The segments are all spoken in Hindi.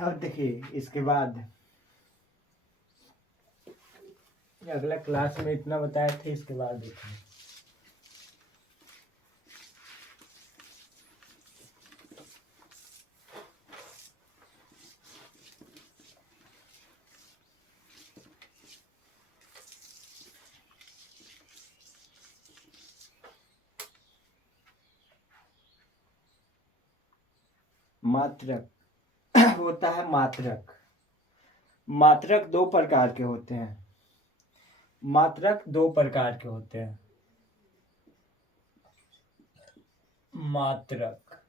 अब देखिए इसके बाद अगला क्लास में इतना बताए थे, इसके बाद देखिए मात्रक होता है। मात्रक मात्रक दो प्रकार के होते हैं। मात्रक दो प्रकार के होते हैं। मात्रक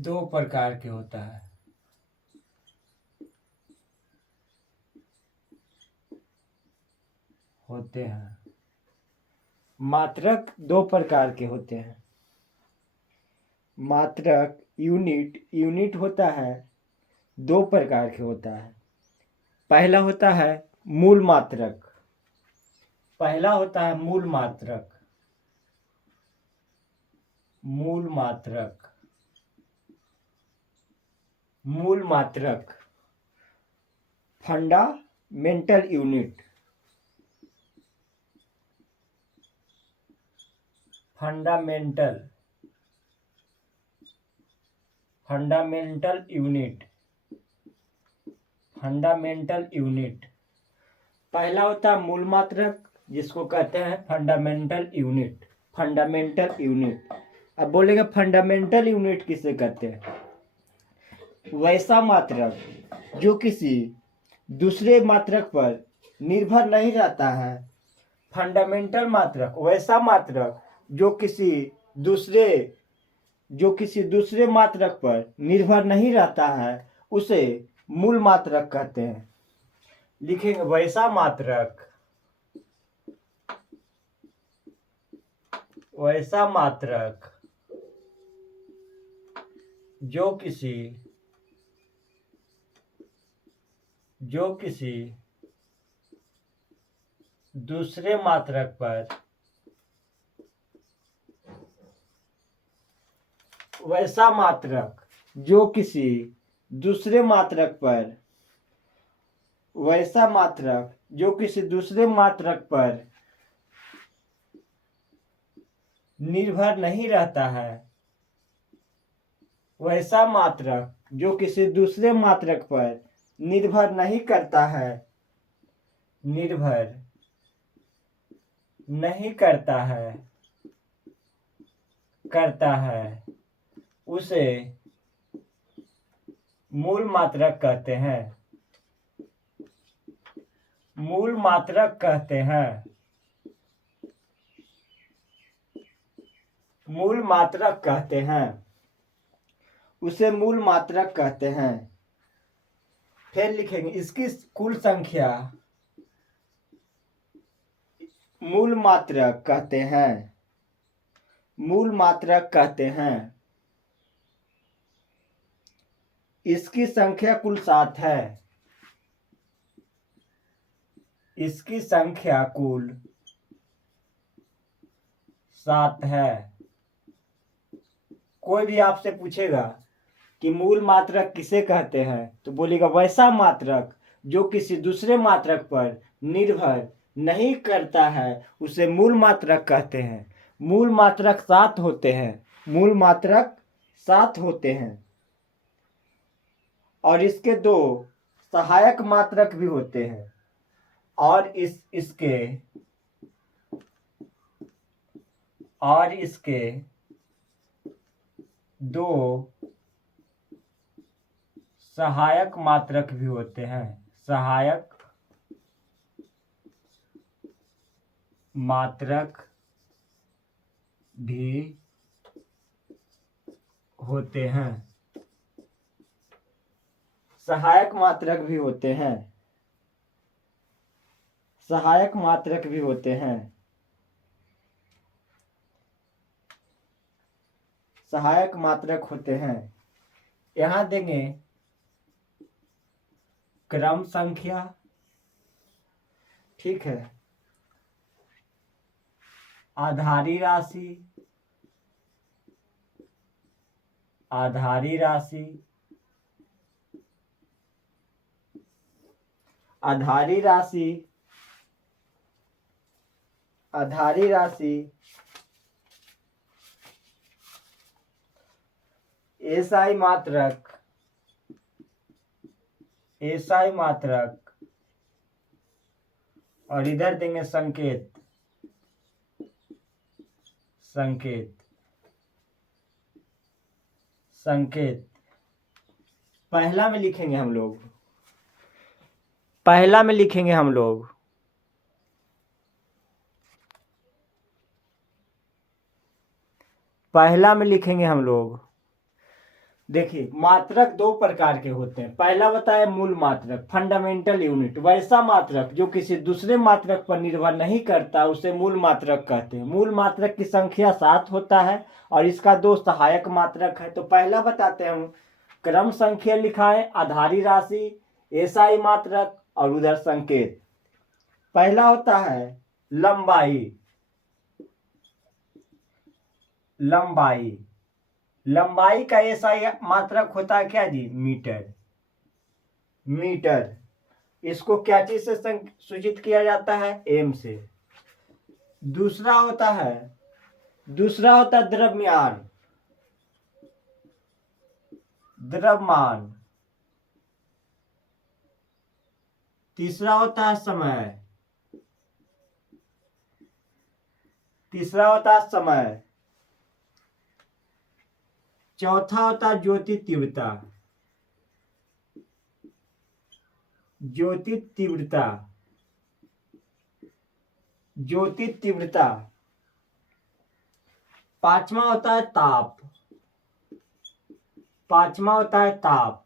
दो प्रकार के होता है। होते हैं मात्रक दो प्रकार के होते हैं। मात्रक यूनिट होता है, दो प्रकार के होता है। पहला होता है मूल मात्रक। पहला होता है मूल मात्रक। मूल मात्रक मूल मात्रक fundamental unit. Fundamental unit. Fundamental unit पहला होता है मूल मात्रक, जिसको कहते हैं फंडामेंटल यूनिट। Fundamental unit. अब बोलेंगे फंडामेंटल यूनिट किसे कहते हैं? वैसा मात्रक जो किसी दूसरे मात्रक पर निर्भर नहीं रहता है। फंडामेंटल मात्रक वैसा मात्रक जो किसी दूसरे मात्रक पर निर्भर नहीं रहता है, उसे मूल मात्रक कहते हैं। लिखेंगे वैसा मात्रक जो किसी दूसरे मात्रक पर वैसा मात्रक जो किसी दूसरे मात्रक पर वैसा मात्रक जो किसी दूसरे मात्रक पर निर्भर नहीं रहता है। वैसा मात्रक जो किसी दूसरे मात्रक पर निर्भर नहीं करता है। निर्भर नहीं करता है उसे मूल मात्रक कहते हैं। मूल मात्रक कहते हैं। मूल मात्रक कहते हैं। उसे मूल मात्रक कहते हैं। फिर लिखेंगे इसकी कुल संख्या मूल मात्रक कहते हैं। मूल मात्रक कहते हैं। इसकी संख्या कुल 7 है। इसकी संख्या कुल 7 है। कोई भी आपसे पूछेगा कि मूल मात्रक किसे कहते हैं, तो बोलेगा वैसा मात्रक जो किसी दूसरे मात्रक पर निर्भर नहीं करता है, उसे मूल मात्रक कहते हैं। मूल मात्रक 7 होते हैं। मूल मात्रक 7 होते हैं और इसके 2 सहायक मात्रक भी होते हैं। और इसके 2 सहायक मात्रक भी होते हैं। सहायक मात्रक भी होते हैं। सहायक मात्रक भी होते हैं। सहायक मात्रक भी होते हैं। सहायक मात्रक होते हैं। यहां देंगे क्रम संख्या। ठीक है। आधारी राशि, आधारी राशि, आधारी राशि, आधारी राशि एसआई मात्रक, एसआई मात्रक, और इधर देंगे संकेत, संकेत, संकेत। पहला में लिखेंगे हम लोग, पहला में लिखेंगे हम लोग पहला में लिखेंगे हम लोग। देखिए मात्रक दो प्रकार के होते हैं। पहला बताया मूल मात्रक, फंडामेंटल यूनिट, वैसा मात्रक जो किसी दूसरे मात्रक पर निर्भर नहीं करता उसे मूल मात्रक कहते हैं। मूल मात्रक की संख्या 7 होता है और इसका दो सहायक मात्रक है। तो पहला बताते हैं हम, क्रम संख्या लिखाएं, आधारी राशि, एसआई मात्रक और उधर संकेत। पहला होता है लंबाई, लंबाई, लंबाई का एसआई मात्रक होता है क्या जी? Metre, metre. इसको क्या चीज से सूचित किया जाता है? एम से। दूसरा होता है द्रव्यमान, द्रव्यमान। तीसरा होता है समय, तीसरा होता है समय। चौथा होता है ज्योति तीव्रता, ज्योति तीव्रता, ज्योति तीव्रता। पांचवा होता है ताप, पांचवा होता है ताप।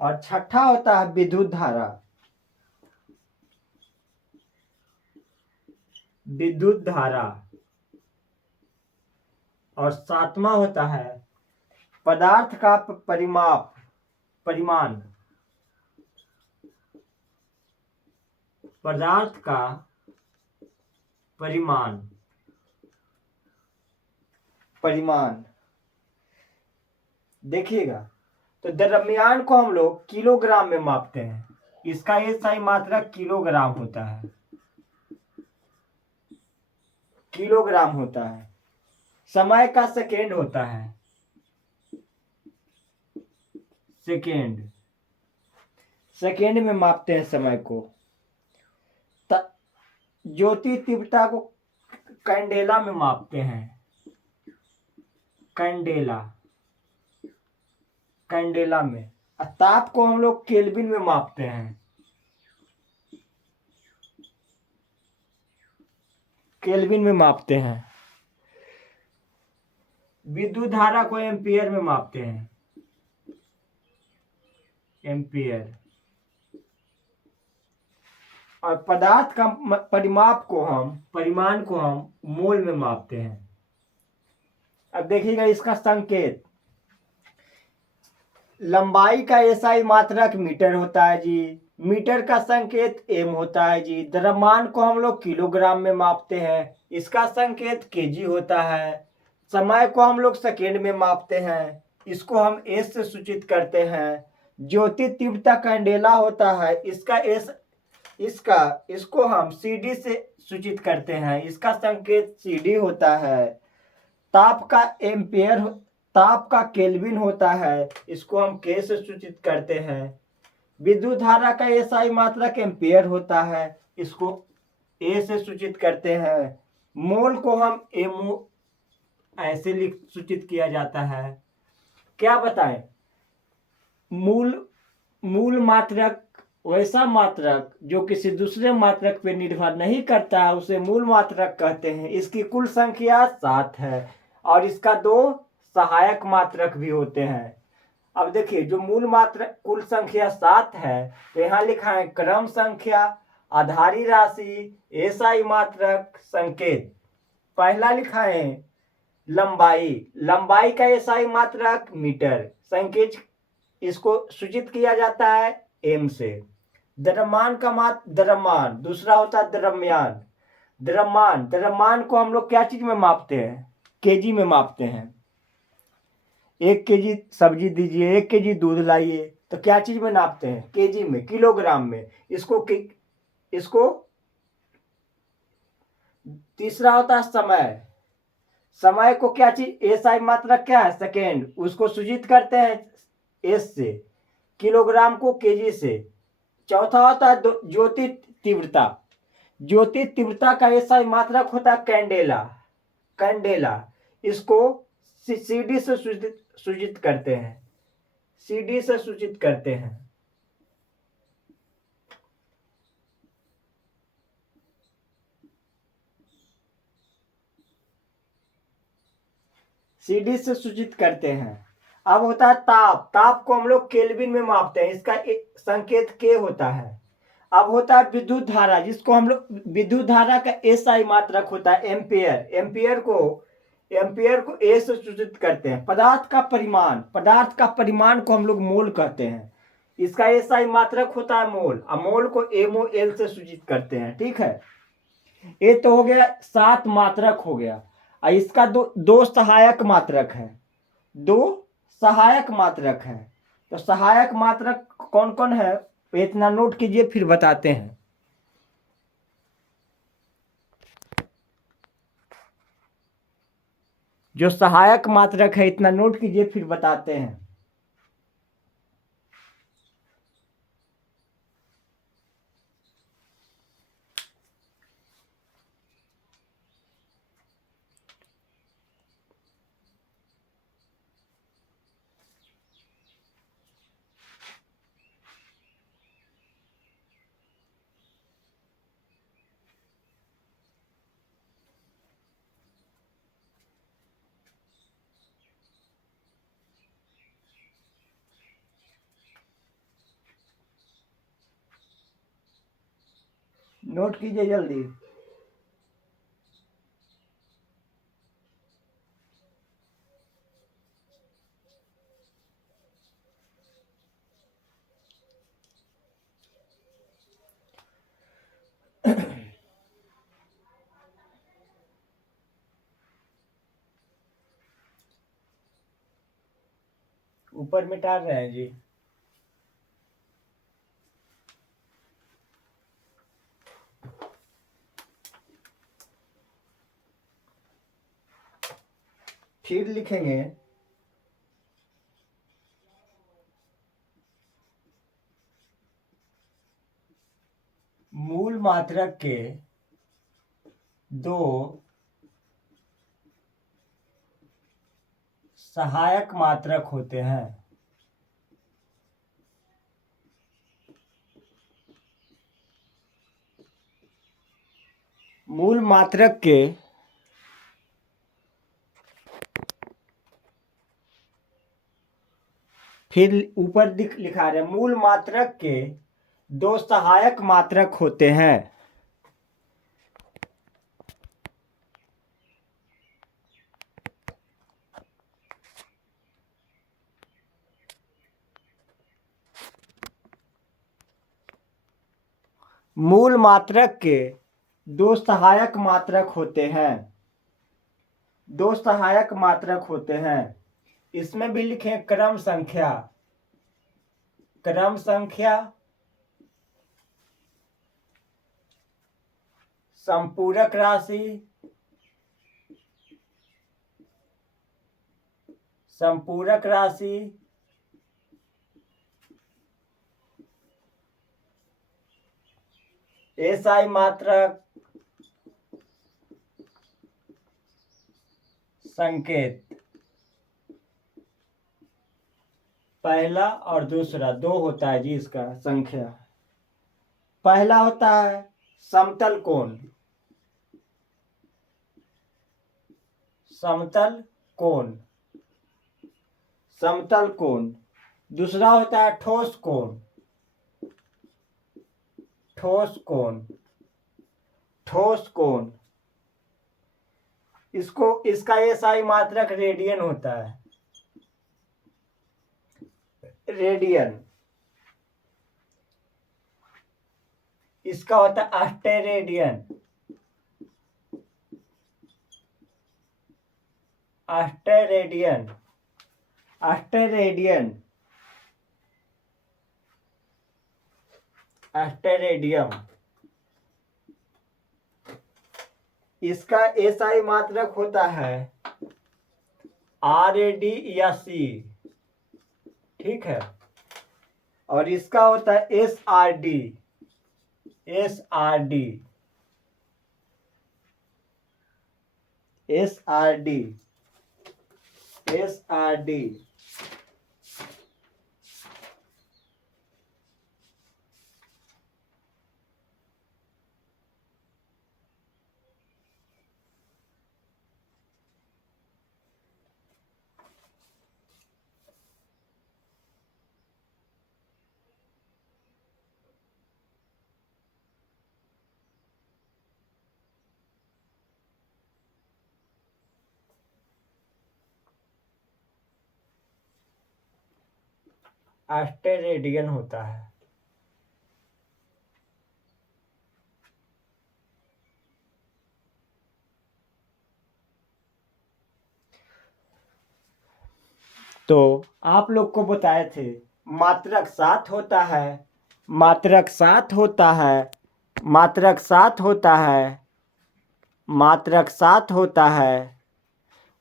और छठा होता है विद्युत धारा, विद्युत धारा। और सातवां होता है पदार्थ का परिमाप, परिमाण, पदार्थ का परिमाण, परिमाण। देखिएगा तो द्रव्यमान को हम लोग किलोग्राम में मापते हैं। इसका एसआई मात्रक किलोग्राम होता है, किलोग्राम होता है। समय का सेकेंड होता है, सेकेंड, सेकेंड में मापते हैं समय को। ज्योति तीव्रता को कैंडेला में मापते हैं, कैंडेला, कैंडेला में। ताप को हम लोग केल्विन में मापते हैं, केल्विन में मापते हैं। विद्युत धारा को एम्पियर में मापते हैं, एम्पियर। और पदार्थ का परिमाप को हम, परिमाण को हम मोल में मापते हैं। अब देखिएगा इसका संकेत, लंबाई का एसआई मात्रक मीटर होता है जी, मीटर का संकेत एम होता है जी। द्रव्यमान को हम लोग किलोग्राम में मापते हैं, इसका संकेत केजी होता है। समय को हम लोग सेकेंड में मापते हैं, इसको हम एस से सूचित करते हैं। ज्योति तीव्रता कैंडेला होता है, इसका एस, इसको हम सीडी से सूचित करते हैं, इसका संकेत सीडी होता है। ताप का एम्पियर, ताप का केल्विन होता है, इसको हम के से सूचित करते हैं। विद्युत धारा का एसआई मात्रक एम्पियर होता है, इसको ए से सूचित करते हैं। मोल को हम एमओ ऐसे लिख सूचित किया जाता है। क्या बताएं? मूल मात्रक वैसा मात्रक जो किसी दूसरे मात्रक पे निर्भर नहीं करता है उसे मूल मात्रक कहते हैं। इसकी कुल संख्या 7 है और इसका दो सहायक मात्रक भी होते हैं। अब देखिए जो मूल मात्रक कुल संख्या 7 है तो यहाँ लिखा है क्रम संख्या, आधारी राशि, एसआई मात्रक, संकेत। पहला लिखा है लंबाई, लंबाई का एसआई मात्रक मीटर, संकेत इसको सूचित किया जाता है एम से। द्रव्यमान का मात्र द्रव्यमान, दूसरा होता है द्रव्यमान, द्रव्यमान, द्रव्यमान को हम लोग क्या चीज में मापते हैं? केजी में मापते हैं। 1 kg सब्जी दीजिए, 1 kg दूध लाइए, तो क्या चीज में नापते हैं? केजी में, किलोग्राम में। इसको तीसरा होता है समय। समय को क्या चीज, एसआई मात्रक क्या है? सेकेंड। उसको सूचित करते हैं एस से, किलोग्राम को केजी से। चौथा होता है ज्योति तीव्रता। ज्योति तीव्रता का एसआई मात्रक होता है कैंडेला। कैंडेला, इसको सीडी से सूचित करते हैं। सीडी से सूचित करते हैं। सीडी से सूचित करते हैं। अब होता है ताप। ताप को हम लोग केल्विन में मापते हैं, इसका एक संकेत के होता है। अब होता है विद्युत धारा, जिसको हम लोग, विद्युत धारा का एसआई मात्रक होता है एम्पियर। एम्पियर को ए से सूचित करते हैं। पदार्थ का परिमाण को हम लोग मोल कहते हैं, इसका एसआई मात्रक होता है मोल। और मोल को एमओ एल से सूचित करते हैं। ठीक है, ये तो हो गया 7 मात्रक हो गया। और इसका दो सहायक मात्रक है। 2 सहायक मात्रक है। तो सहायक मात्रक कौन कौन है, इतना नोट कीजिए, फिर बताते हैं। जो सहायक मात्रक है, इतना नोट कीजिए, फिर बताते हैं। नोट कीजिए जल्दी। ऊपर मिटा रहे हैं जी। फिर लिखेंगे मूल मात्रक के 2 सहायक मात्रक होते हैं। मूल मात्रक के फिर ऊपर लिखा रहे, मूल मात्रक के 2 सहायक मात्रक होते हैं। मूल मात्रक के 2 सहायक मात्रक होते हैं। 2 सहायक मात्रक होते हैं। इसमें भी लिखें क्रम संख्या। क्रम संख्या, संपूरक राशि, संपूरक राशि, एसआई मात्रक, संकेत। पहला और दूसरा 2 होता है जी इसका संख्या। पहला होता है समतल कोण। समतल कोण, समतल कोण। दूसरा होता है ठोस कोण। ठोस कोण, ठोस कोण। इसका एसआई मात्रक रेडियन होता है। रेडियन। इसका होता है अस्टेरेडियन। अस्टेरेडियन। एस्टेरेडियन, एस्टेरेडियम, इसका एसआई मात्रक होता है RAD या C, ठीक है। और इसका होता है SRD, SRD, SRD, SRD। एस्टेरेडियन होता है। तो आप लोग को बताए थे मात्रक 7 होता है, मात्रक 7 होता है, मात्रक 7 होता है, मात्रक 7 होता है।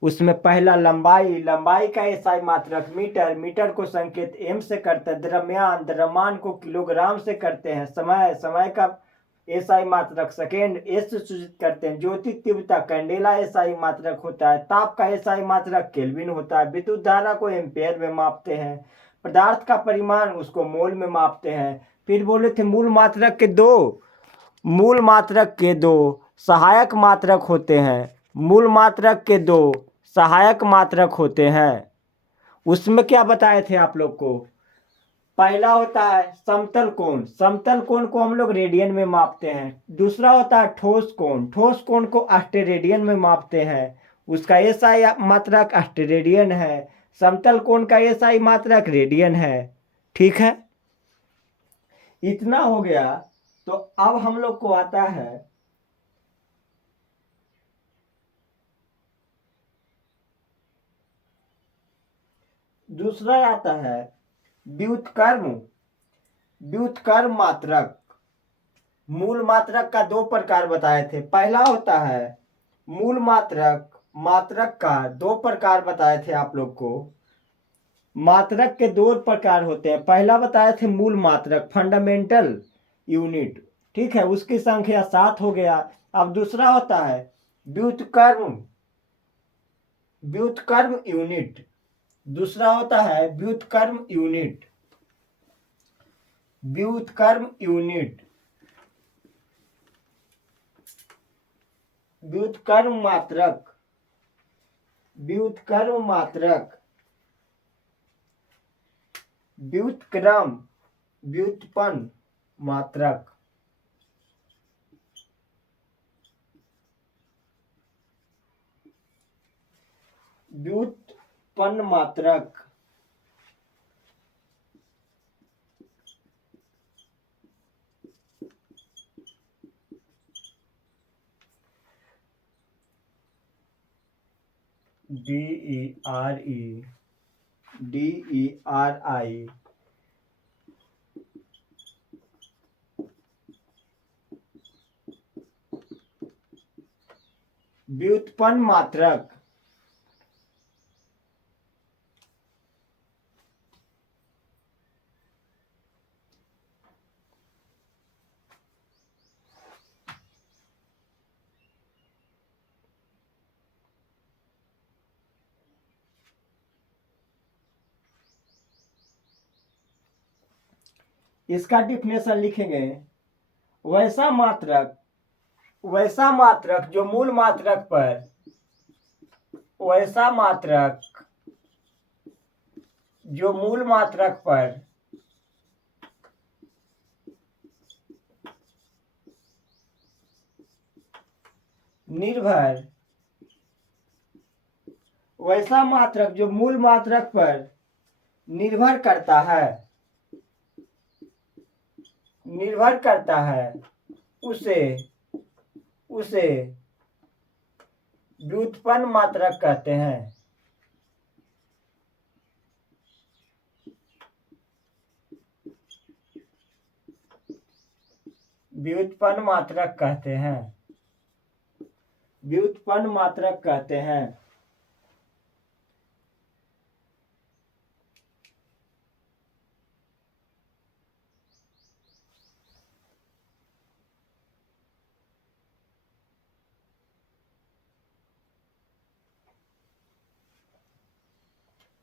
उसमें पहला लंबाई, लंबाई का एसआई मात्रक मीटर, मीटर को संकेत एम से करते हैं। द्रव्यमान, द्रव्यमान को किलोग्राम से करते हैं। समय, समय का एसआई मात्रक सेकेंड, एस से सूचित करते हैं। ज्योति तीव्रता कैंडेला एसआई मात्रक होता है। ताप का एसआई मात्रक केल्विन होता है। विद्युत धारा को एम्पेयर में मापते हैं। पदार्थ का परिमाण उसको मोल में मापते हैं। फिर बोले थे मूल मात्रक के दो, मूल मात्रक के दो सहायक मात्रक होते हैं। मूल मात्रक के दो सहायक मात्रक होते हैं। उसमें क्या बताए थे आप लोग को? पहला होता है समतल कोण, समतल कोण को हम लोग रेडियन में मापते हैं। दूसरा होता है ठोस कोण, ठोस कोण को अस्टेरेडियन में मापते हैं। उसका एसआई मात्रक अस्टेरेडियन है। समतल कोण का एसआई मात्रक रेडियन है, ठीक है। इतना हो गया। तो अब हम लोग को आता है दूसरा आता है व्युत्क्रम, व्युत्क्रम मात्रक। मूल मात्रक का दो प्रकार बताए थे। पहला होता है मूल मात्रक, मात्रक का दो प्रकार बताए थे आप लोग को। मात्रक के दो प्रकार होते हैं। पहला बताए थे मूल मात्रक, फंडामेंटल यूनिट, ठीक है, उसकी संख्या 7 हो गया। अब दूसरा होता है व्युत्क्रम, व्युत्क्रम यूनिट। दूसरा होता है व्युत्क्रम यूनिट, व्युत्क्रम यूनिट, व्युत्क्रम मात्रक, व्युत्क्रम मात्रक, व्युत्क्रम, व्युत्पन्न मात्रक, व्युत्पन्न मात्रक। DERE, DERI, व्युत्पन्न मात्रक। इसका डिफिनेशन लिखेंगे, वैसा मात्रक, वैसा मात्रक जो मूल मात्रक पर, वैसा मात्रक जो मूल मात्रक पर निर्भर, वैसा मात्रक जो मूल मात्रक पर निर्भर करता है, निर्भर करता है, उसे, उसे व्युत्पन्न मात्रक कहते हैं। व्युत्पन्न मात्रक कहते हैं, व्युत्पन्न मात्रक कहते हैं।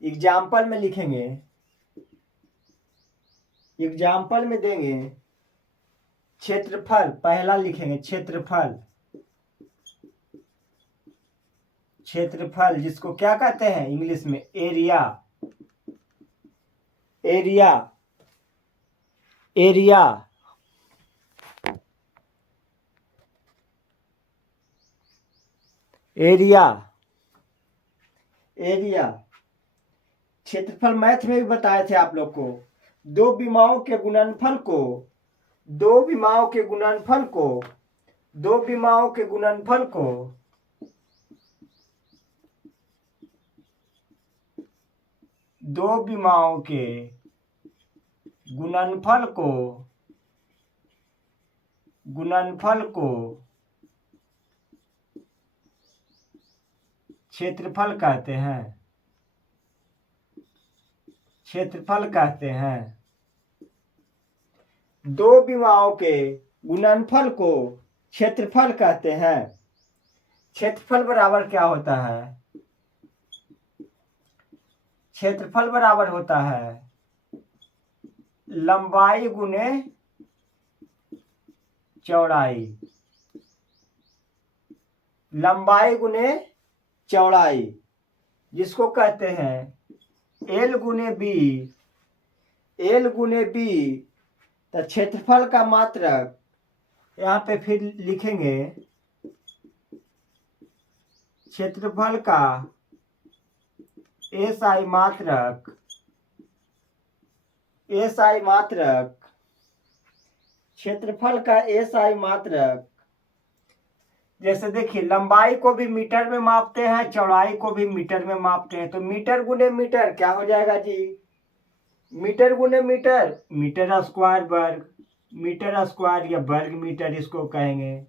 एग्जाम्पल में लिखेंगे, एग्जाम्पल में देंगे क्षेत्रफल, पहला लिखेंगे क्षेत्रफल, क्षेत्रफल जिसको क्या कहते हैं इंग्लिश में area, area, area. Area, area क्षेत्रफल मैथ में भी बताए थे आप लोग को। दो विमाओं के गुणनफल को, दो विमाओं के गुणनफल को, दो विमाओं के गुणनफल को दो विमाओं के गुणनफल को, गुणनफल को क्षेत्रफल कहते हैं, क्षेत्रफल कहते हैं। दो विमाओं के गुणनफल को क्षेत्रफल कहते हैं। क्षेत्रफल बराबर क्या होता है? क्षेत्रफल बराबर होता है लंबाई गुने चौड़ाई, लंबाई गुने चौड़ाई, जिसको कहते हैं एल गुने बी, एल गुने बी। तो क्षेत्रफल का मात्रक यहाँ पे फिर लिखेंगे, क्षेत्रफल का एसआई मात्रक, एसआई मात्रक, क्षेत्रफल का एसआई मात्रक। जैसे देखिए लंबाई को भी मीटर में मापते हैं, चौड़ाई को भी मीटर में मापते हैं। तो मीटर गुने मीटर क्या हो जाएगा जी? मीटर गुने मीटर, मीटर स्क्वायर वर्ग, मीटर स्क्वायर या वर्ग मीटर इसको कहेंगे।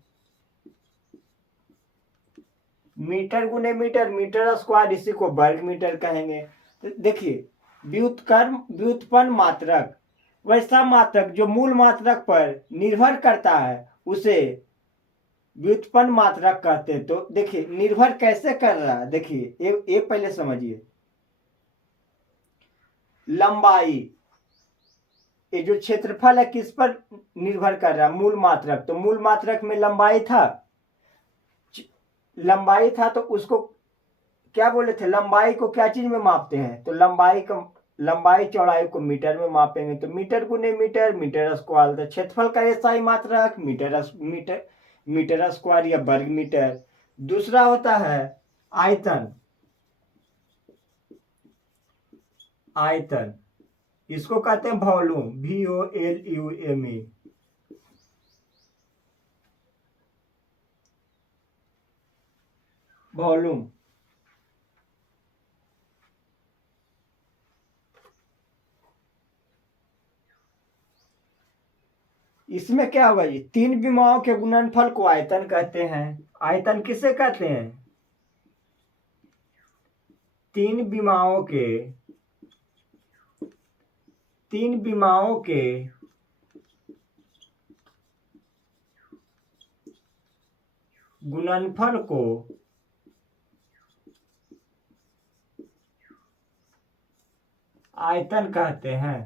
मीटर गुने मीटर, मीटर स्क्वायर, इसी को वर्ग मीटर कहेंगे। तो देखिए व्युत्पन्न मात्रक वैसा मात्रक जो मूल मात्रक पर निर्भर करता है उसे व्युत्पन्न मात्रक कहते हैं। तो देखिए निर्भर कैसे कर रहा है, देखिए एक पहले समझिए। लंबाई, ये जो क्षेत्रफल है किस पर निर्भर कर रहा है? मूल मात्रक। तो मूल मात्रक में लंबाई था, लंबाई था तो उसको क्या बोले थे? लंबाई को क्या चीज में मापते हैं? तो लंबाई को, लंबाई चौड़ाई को मीटर में मापेंगे। तो मीटर गुने मीटर, मीटर स्क्वायर। तो क्षेत्रफल का एसआई मात्रक मीटर, मीटर स्क्वायर या वर्ग मीटर। दूसरा होता है आयतन, आयतन इसको कहते हैं वॉल्यूम, VOLUME। वॉल्यूम, इसमें क्या होगा जी? तीन विमाओं के गुणनफल को आयतन कहते हैं। आयतन किसे कहते हैं? तीन विमाओं के, तीन विमाओं के गुणनफल को आयतन कहते हैं।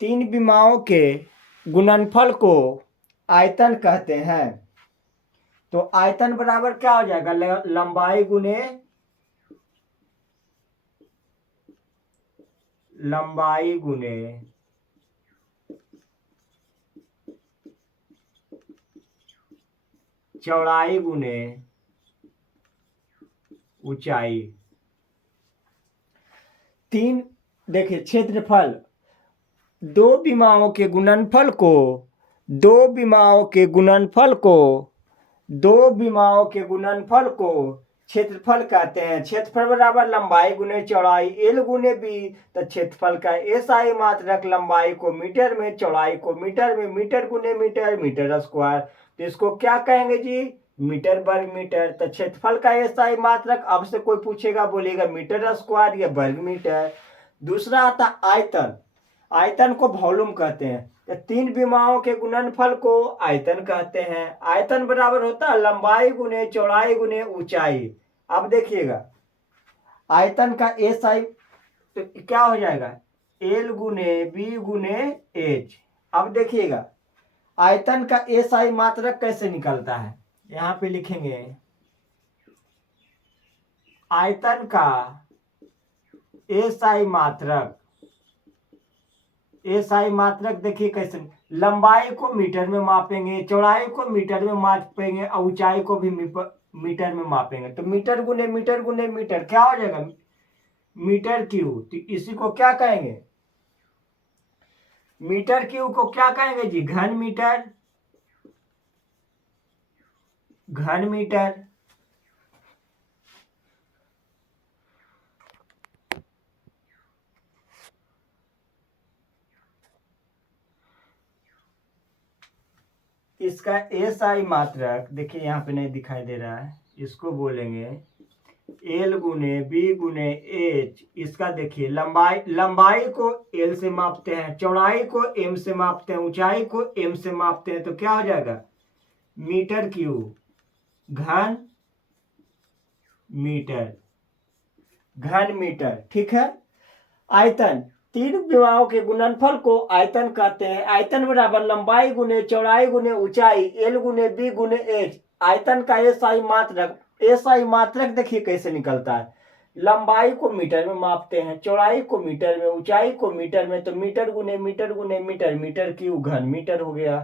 तीन विमाओं के गुणनफल को आयतन कहते हैं। तो आयतन बराबर क्या हो जाएगा? लंबाई गुने, लंबाई गुने चौड़ाई गुने ऊंचाई। तीन, देखिए क्षेत्रफल, दो विमाओं के गुणनफल को, दो विमाओं के गुणनफल को, दो विमाओं के गुणनफल को क्षेत्रफल कहते हैं। क्षेत्रफल बराबर लंबाई गुने चौड़ाई एल गुने बी। तो क्षेत्रफल का एसआई मात्रक लंबाई को मीटर में, चौड़ाई को मीटर में, मीटर गुने मीटर, मीटर स्क्वायर। तो इसको क्या कहेंगे जी? मीटर वर्ग मीटर। तो क्षेत्रफल का एसआई मात्रक, अब से कोई पूछेगा बोलेगा मीटर स्क्वायर या वर्ग मीटर। दूसरा आता आयतन। आयतन को वॉल्यूम कहते हैं। तो तीन विमाओं के गुणनफल को आयतन कहते हैं। आयतन बराबर होता है लंबाई गुने चौड़ाई गुने ऊंचाई। अब देखिएगा आयतन का एस आई तो क्या हो जाएगा? एल गुने बी गुने एच। अब देखिएगा आयतन का एस आई मात्रक कैसे निकलता है, यहां पे लिखेंगे आयतन का एस आई मात्रक। एस आई मात्रक देखिए कैसे, लंबाई को मीटर में मापेंगे, चौड़ाई को मीटर में मापेंगे और ऊंचाई को भी मीटर में मापेंगे। तो मीटर गुने मीटर गुने मीटर क्या हो जाएगा? Metre cube. तो इसी को क्या कहेंगे? मीटर क्यूब को क्या कहेंगे जी? घन मीटर। घन मीटर। इसका एस आई मात्रक देखिए यहाँ पे नहीं दिखाई दे रहा है, इसको बोलेंगे एल गुने बी गुने एच। इसका देखिए लंबाई को एल से मापते हैं, चौड़ाई को एम से मापते हैं, ऊंचाई को एम से मापते हैं। तो क्या हो जाएगा? मीटर क्यूब घन मीटर। घन मीटर, ठीक है। आयतन, तीन विमाओं के गुणनफल को आयतन कहते हैं। आयतन बराबर लंबाई गुने चौड़ाई गुने ऊंचाई एल गुने बी गुने एच। आयतन का एसआई मात्रक, एसआई मात्रक देखिए कैसे निकलता है। लंबाई को मीटर में मापते हैं, चौड़ाई को मीटर में, ऊंचाई को मीटर में। तो मीटर गुने मीटर गुने मीटर, मीटर क्यूब घन मीटर हो गया।